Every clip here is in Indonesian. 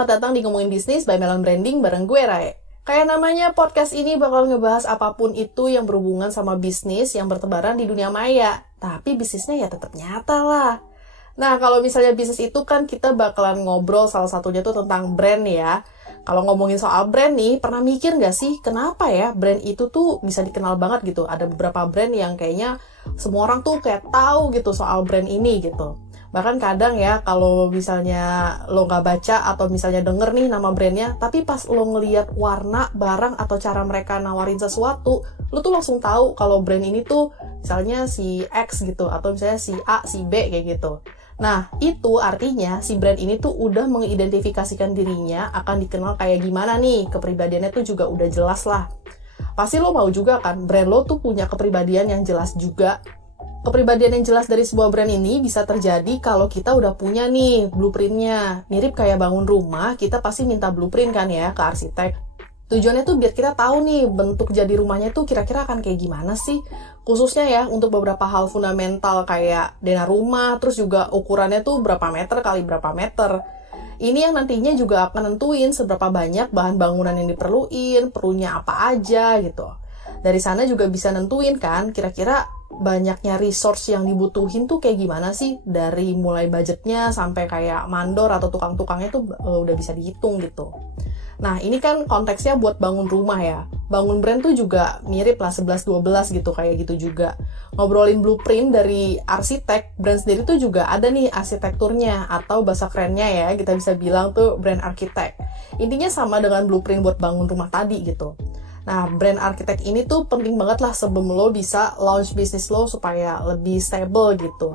selamat datang di Ngomongin Bisnis by Melon Branding bareng gue, Rae. Kayak namanya, podcast ini bakal ngebahas apapun itu yang berhubungan sama bisnis yang bertebaran di dunia maya. Tapi bisnisnya ya tetap nyata lah. Nah, kalau misalnya bisnis itu kan kita bakalan ngobrol salah satunya tuh tentang brand ya. Kalau ngomongin soal brand nih, pernah mikir nggak sih kenapa ya brand itu tuh bisa dikenal banget gitu? Ada beberapa brand yang kayaknya semua orang tuh kayak tahu gitu soal brand ini gitu. Bahkan kadang ya, kalau misalnya lo nggak baca atau misalnya denger nih nama brandnya, tapi pas lo ngeliat warna, barang, atau cara mereka nawarin sesuatu, lo tuh langsung tahu kalau brand ini tuh misalnya si X gitu, atau misalnya si A, si B kayak gitu. Nah, itu artinya si brand ini tuh udah mengidentifikasikan dirinya akan dikenal kayak gimana nih, kepribadiannya tuh juga udah jelas lah. Pasti lo mau juga kan, brand lo tuh punya kepribadian yang jelas juga. Kepribadian yang jelas dari sebuah brand ini bisa terjadi kalau kita udah punya nih blueprintnya. Mirip kayak bangun rumah, kita pasti minta blueprint kan ya ke arsitek. Tujuannya tuh biar kita tahu nih bentuk jadi rumahnya tuh kira-kira akan kayak gimana sih. Khususnya ya untuk beberapa hal fundamental kayak dena rumah, terus juga ukurannya tuh berapa meter kali berapa meter. Ini yang nantinya juga akan nentuin seberapa banyak bahan bangunan yang diperluin, perlunya apa aja gitu. Dari sana juga bisa nentuin kan kira-kira banyaknya resource yang dibutuhin tuh kayak gimana sih, dari mulai budgetnya sampai kayak mandor atau tukang-tukangnya tuh udah bisa dihitung gitu. Nah, ini kan konteksnya buat bangun rumah ya. Bangun brand tuh juga mirip lah 11-12 gitu, kayak gitu juga. Ngobrolin blueprint dari arsitek, brand sendiri tuh juga ada nih arsitekturnya, atau bahasa kerennya ya, kita bisa bilang tuh brand architect. Intinya sama dengan blueprint buat bangun rumah tadi gitu. Nah, brand arsitek ini tuh penting banget lah sebelum lo bisa launch bisnis lo supaya lebih stable gitu.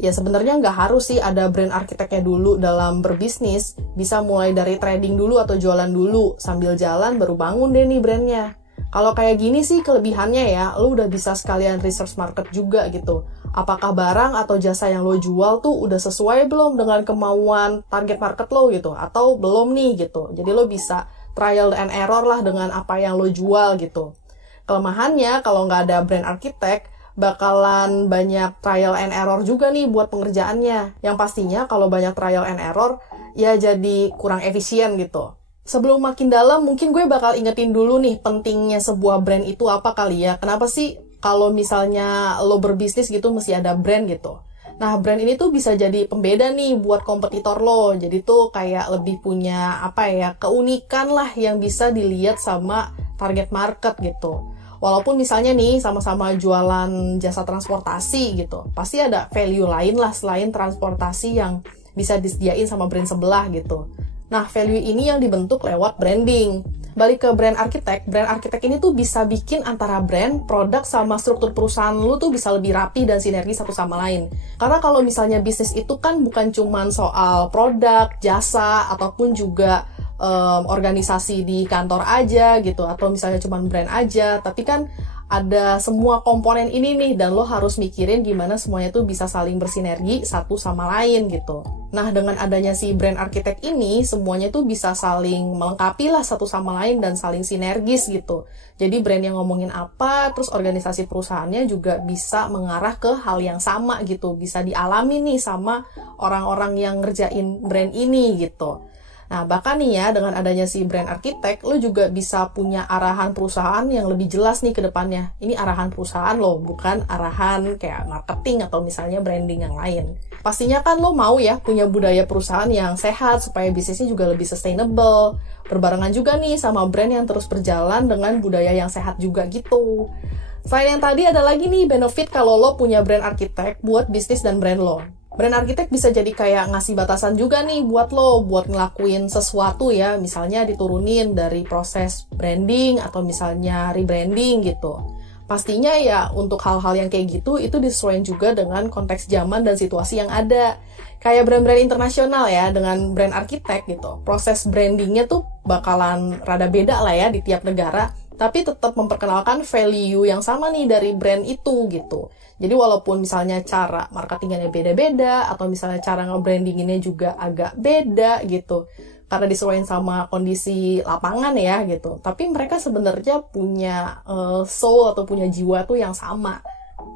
Ya sebenarnya nggak harus sih ada brand arsiteknya dulu dalam berbisnis. Bisa mulai dari trading dulu atau jualan dulu. Sambil jalan baru bangun deh nih brandnya. Kalau kayak gini sih kelebihannya ya, lo udah bisa sekalian research market juga gitu. Apakah barang atau jasa yang lo jual tuh udah sesuai belum dengan kemauan target market lo gitu. Atau belum nih gitu. Jadi lo bisa trial and error lah dengan apa yang lo jual gitu. Kelemahannya kalau nggak ada brand architect, bakalan banyak trial and error juga nih buat pengerjaannya. Yang pastinya kalau banyak trial and error, ya jadi kurang efisien gitu. Sebelum makin dalam, mungkin gue bakal ingetin dulu nih pentingnya sebuah brand itu apa kali ya. Kenapa sih kalau misalnya lo berbisnis gitu mesti ada brand gitu. Nah, brand ini tuh bisa jadi pembeda nih buat kompetitor lo. Jadi tuh kayak lebih punya keunikan lah yang bisa dilihat sama target market gitu. Walaupun misalnya nih sama-sama jualan jasa transportasi gitu, pasti ada value lain lah selain transportasi yang bisa disediain sama brand sebelah gitu. Nah, value ini yang dibentuk lewat branding. Balik ke brand arsitek ini tuh bisa bikin antara brand, produk, sama struktur perusahaan lu tuh bisa lebih rapi dan sinergi satu sama lain. Karena kalau misalnya bisnis itu kan bukan cuman soal produk, jasa, ataupun juga organisasi di kantor aja gitu, atau misalnya cuman brand aja, tapi kan ada semua komponen ini nih, dan lo harus mikirin gimana semuanya tuh bisa saling bersinergi satu sama lain gitu. Nah, dengan adanya si brand arsitek ini, semuanya tuh bisa saling melengkapi lah satu sama lain dan saling sinergis gitu. Jadi brand yang ngomongin apa, terus organisasi perusahaannya juga bisa mengarah ke hal yang sama gitu. Bisa dialami nih sama orang-orang yang ngerjain brand ini gitu. Nah, bahkan nih ya, dengan adanya si brand arsitek, lo juga bisa punya arahan perusahaan yang lebih jelas nih ke depannya. Ini arahan perusahaan lo, bukan arahan kayak marketing atau misalnya branding yang lain. Pastinya kan lo mau ya punya budaya perusahaan yang sehat supaya bisnisnya juga lebih sustainable. Berbarengan juga nih sama brand yang terus berjalan dengan budaya yang sehat juga gitu. Selain yang tadi ada lagi nih benefit kalau lo punya brand arsitek buat bisnis dan brand lo. Brand arsitek bisa jadi kayak ngasih batasan juga nih buat lo, buat ngelakuin sesuatu ya, misalnya diturunin dari proses branding atau misalnya rebranding gitu. Pastinya ya untuk hal-hal yang kayak gitu, itu disesuaikan juga dengan konteks zaman dan situasi yang ada. Kayak brand-brand internasional ya, dengan brand arsitek gitu. Proses brandingnya tuh bakalan rada beda lah ya di tiap negara, tapi tetap memperkenalkan value yang sama nih dari brand itu gitu. Jadi walaupun misalnya cara marketingnya beda-beda, atau misalnya cara nge-brandinginnya juga agak beda gitu, karena disesuaikan sama kondisi lapangan ya gitu, tapi mereka sebenarnya punya soul atau punya jiwa tuh yang sama.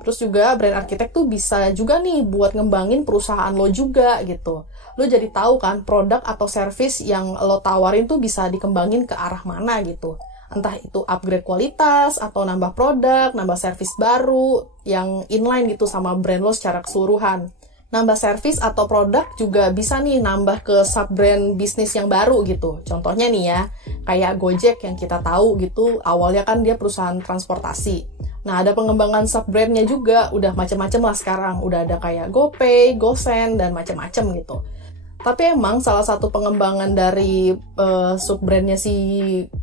Terus juga brand arsitek tuh bisa juga nih buat ngembangin perusahaan lo juga gitu. Lo jadi tahu kan produk atau service yang lo tawarin tuh bisa dikembangin ke arah mana gitu. Entah itu upgrade kualitas, atau nambah produk, nambah service baru yang inline gitu sama brand lo secara keseluruhan. Nambah service atau produk juga bisa nih nambah ke sub-brand bisnis yang baru gitu. Contohnya nih ya, kayak Gojek yang kita tahu gitu, awalnya kan dia perusahaan transportasi. Nah, ada pengembangan sub-brandnya juga, udah macam-macam lah sekarang. Udah ada kayak GoPay, GoSend, dan macam-macam gitu. Tapi emang salah satu pengembangan dari sub-brandnya si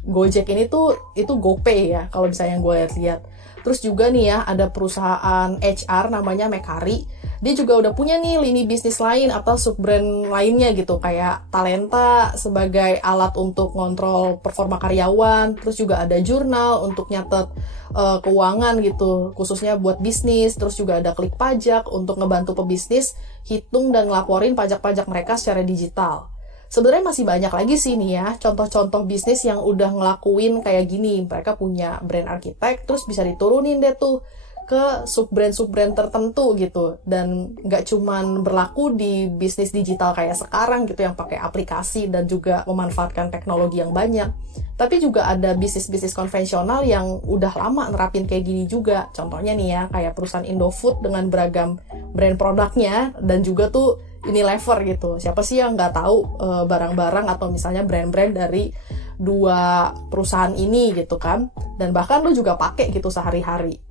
Gojek ini tuh itu GoPay ya, kalau misalnya gue lihat. Terus juga nih ya, ada perusahaan HR namanya Mekari. Dia juga udah punya nih lini bisnis lain atau sub-brand lainnya gitu, kayak Talenta sebagai alat untuk ngontrol performa karyawan. Terus juga ada jurnal untuk nyatet keuangan gitu, khususnya buat bisnis. Terus juga ada Klik Pajak untuk ngebantu pebisnis hitung dan ngelaporin pajak-pajak mereka secara digital. Sebenarnya masih banyak lagi sih nih ya, contoh-contoh bisnis yang udah ngelakuin kayak gini. Mereka punya brand arsitek, terus bisa diturunin deh tuh ke sub-brand tertentu gitu. Dan nggak cuman berlaku di bisnis digital kayak sekarang gitu, yang pakai aplikasi dan juga memanfaatkan teknologi yang banyak. Tapi juga ada bisnis-bisnis konvensional yang udah lama nerapin kayak gini juga. Contohnya nih ya, kayak perusahaan Indofood dengan beragam brand produknya, dan juga tuh Unilever gitu. Siapa sih yang nggak tahu barang-barang atau misalnya brand-brand dari dua perusahaan ini gitu kan. Dan bahkan lo juga pakai gitu sehari-hari.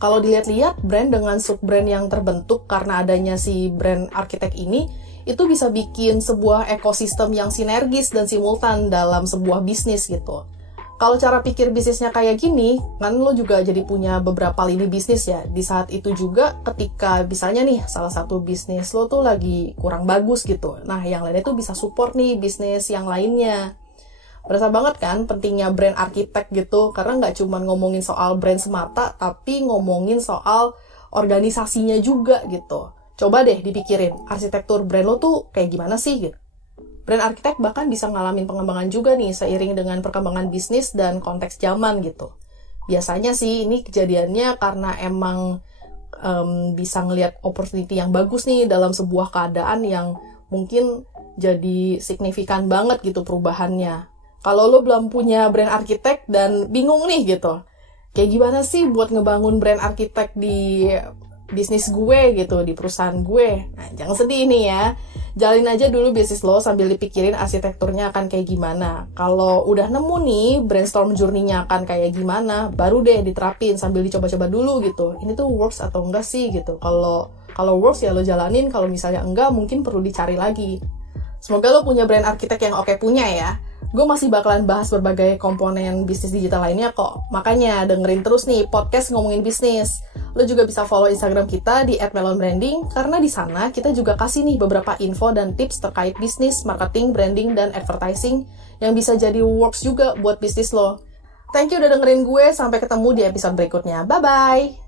Kalau dilihat-lihat, brand dengan sub-brand yang terbentuk karena adanya si brand arsitek ini, itu bisa bikin sebuah ekosistem yang sinergis dan simultan dalam sebuah bisnis gitu. Kalau cara pikir bisnisnya kayak gini, kan lo juga jadi punya beberapa lini bisnis ya. Di saat itu juga ketika misalnya nih salah satu bisnis lo tuh lagi kurang bagus gitu. Nah, yang lainnya tuh bisa support nih bisnis yang lainnya. Berasa banget kan pentingnya brand arsitek gitu, karena nggak cuma ngomongin soal brand semata, tapi ngomongin soal organisasinya juga gitu. Coba deh dipikirin, arsitektur brand lo tuh kayak gimana sih gitu. Brand arsitek bahkan bisa ngalamin pengembangan juga nih seiring dengan perkembangan bisnis dan konteks zaman gitu. Biasanya sih ini kejadiannya karena emang bisa ngelihat opportunity yang bagus nih dalam sebuah keadaan yang mungkin jadi signifikan banget gitu perubahannya. Kalau lo belum punya brand arsitek dan bingung nih gitu, kayak gimana sih buat ngebangun brand arsitek di bisnis gue gitu, di perusahaan gue. Nah, jangan sedih nih ya. Jalin aja dulu bisnis lo sambil dipikirin arsitekturnya akan kayak gimana. Kalau udah nemu nih brainstorm journey-nya akan kayak gimana, baru deh diterapin sambil dicoba-coba dulu gitu. Ini tuh works atau enggak sih gitu. Kalau works ya lo jalanin, kalau misalnya enggak mungkin perlu dicari lagi. Semoga lo punya brand arsitek yang oke punya ya. Gue masih bakalan bahas berbagai komponen bisnis digital lainnya kok. Makanya dengerin terus nih podcast ngomongin bisnis. Lo juga bisa follow Instagram kita di @melonbranding, karena di sana kita juga kasih nih beberapa info dan tips terkait bisnis, marketing, branding, dan advertising yang bisa jadi works juga buat bisnis lo. Thank you udah dengerin gue, sampai ketemu di episode berikutnya. Bye-bye!